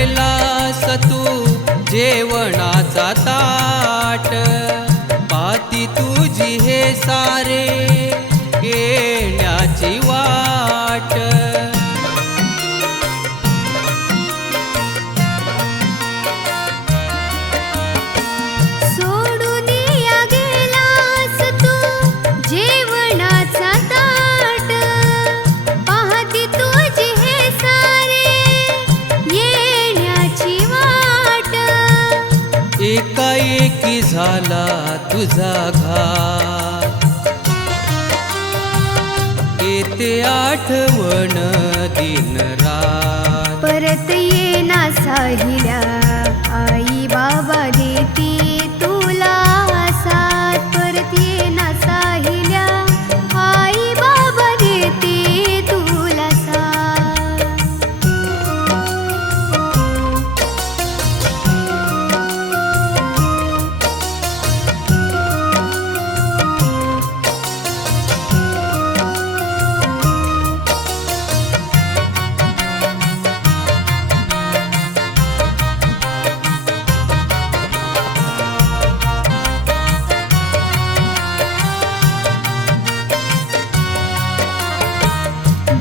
गेलास तू जेवणाचा ताट, पाती तुझी हे सारे येण्याची वाट. सोडून या गेलास तू जेवणाचा ताट, पाहती तुझी हे सारे येण्याची वाट. एकाएकी झाला तुझा घात, येते आठवण दिन रात. परत येना साहिल्या आई बाबा देती तुला साथ. परत येना साहिल्या आई बाबा देती तुला साथ.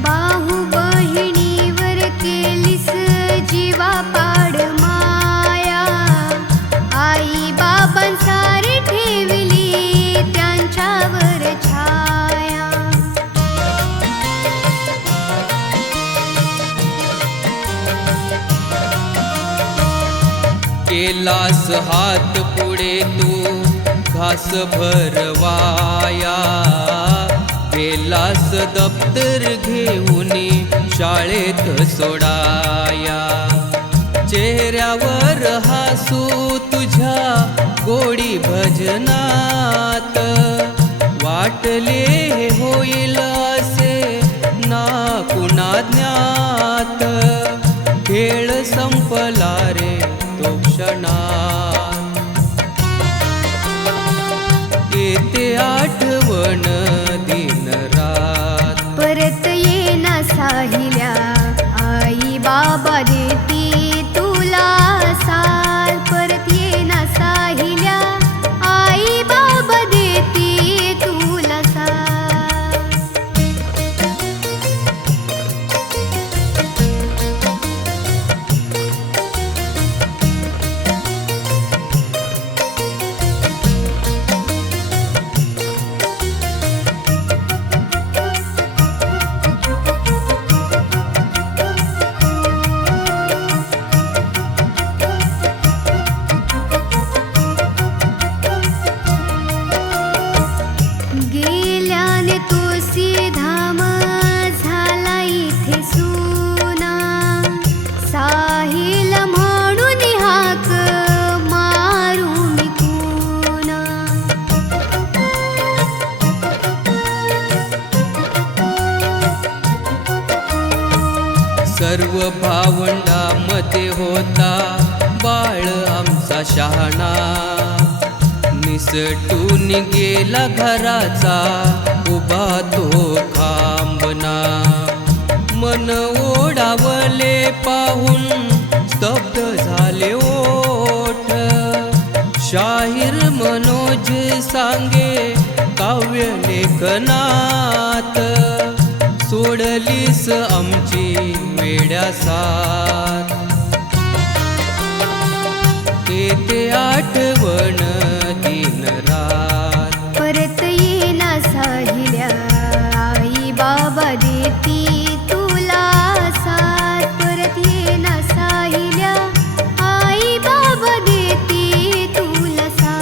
बाहू बहिणीवर केलीस जीवा पाड माया, आई बाबांसारी ठेवली त्यांच्यावर छाया. केलास हात पुढे तू घास भरवाया, गेलास दप्तर घेऊन शाळेत सोडाया. चेहऱ्यावर हसू तुझ्या गोडी भजनात, वाटले हे होईल असे ना कुणा ज्ञात. खेळ संपला रे तो क्षणात, येते आठवण दिन रात. परत येना साहिल्या आई बाबा देती तुला साथ. परत येना साहिल्या आई बाबा देती तुला साथ. गेल्याने तुळशी धाम झाला इथे सुना, साहिल म्हणून हाक मारू मी कुणा. सर्व भावंडामध्ये होता बाळ आमचा शहाणा, निसटून गेला घराचा उभा तो खांबना. मन ओढावले पाहून स्तब्ध झाले ओठ, शाहीर मनोज सांगे काव्य लेखनात. सोडलीस आमची वेड्या साथ, येते आठवण दिन रात. परत येना साहिल्या आई बाबा देती तुला साथ. परत येना साहिल्या आई बाबा देती तुला साथ.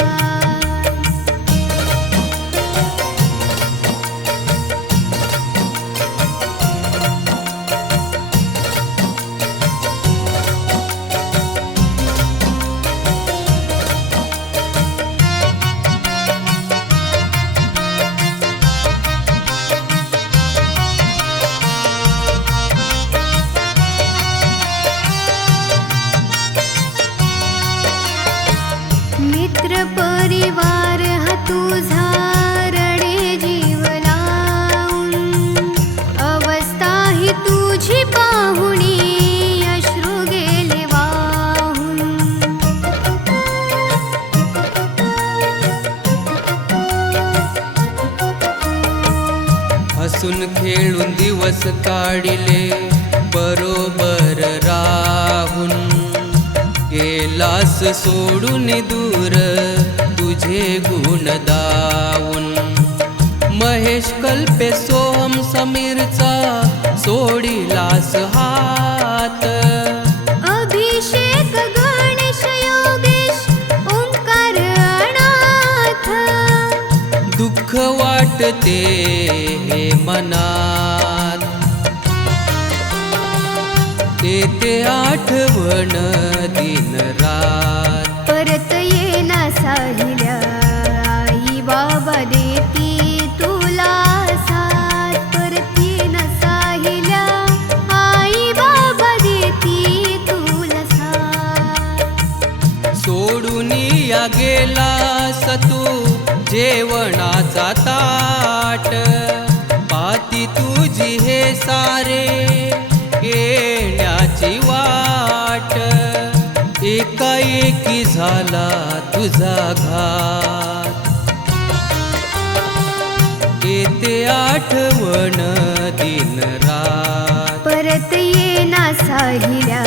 मित्र परिवार हा तुझा रडे जीव लावून, अवस्था ही तुझी पाहुणी अश्रू गेले वाहून. दिवस काढिले बरोबर राहून, गेलास सोडून दूर तुझे गुण दावून. महेश कल्पे सोहम समीरचा सोडिलास हात, अभिषेक गणेश योगेश ओंकार अनाथ. दुःख वाटते हे मनात, येते आठवण दिन रात. परत येना साहिल्या आई बाबा देती तुला साथ. परत येना साहिल्या आई बाबा देती तुला साथ. सोडून या गेलास तू जेवणाचा ताट, पाती तुझी हे सारे येण्याची वाट. एकाएकी झाला तुझा घात, येते आठवण दिन रात. परत येना साहिल्या